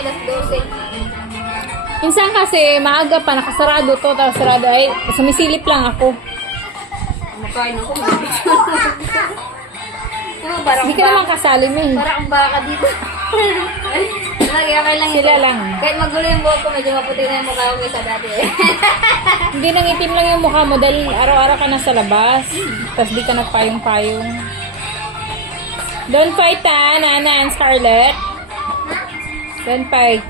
alas 12. Minsan kasi, maaga pa, nakasarado to, tapos sarado ay, sumisilip lang ako. Makain ako. Parang Hindi ka naman kasali mo eh. Para akong baka dito. Lagi okay lang Sila ito. lang. Kahit magulo yung buhok ko, medyo maputi na yung mukha ko sa dati eh. Hindi nangitim lang yung mukha mo dahil araw-araw ka nasa labas. Tapos di ka nagpayong-payong. Don't fight Nana and Scarlett. Don't fight.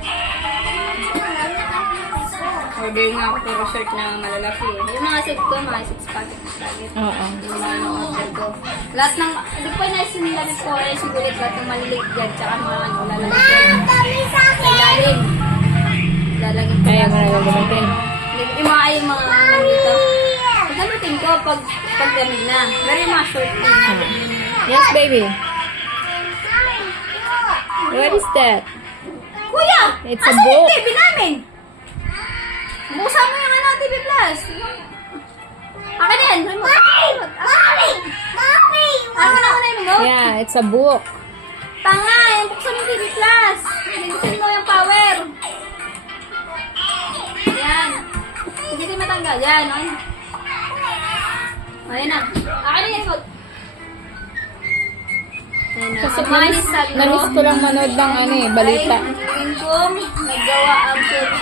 Order nga ako pero shirt na malalaki eh. Yung mga suit ko, mga 6 packets lagi. Oo. Yung mga order ko. Lahat ng, di ko na sinilagay ko orange sugulit lahat ng maliliit dyan. Tsaka mga lalagay ko. Sa ilalim. Lalagay ko. Kaya mo na gagamitin. Yung mga nandito. Pagdamutin ko pag gamit na. Pero yung mga short din na. Yes, baby. What is that? Kuya! It's a asan book. yung TV namin? Buksan mo yung TV Plus. Akin na yan. Ano na ako na yung remote? Yeah, it's a book. Tanga, yung buksan mo yung TV Plus. Bilisin mo yung power. Yan. Hindi ko matanggal. Yan. Ayun na. Akin na yung remote. Ayun na. Kasi Ang manis sa namiss ko lang manood ng balita. Ay, kung naggawa ang service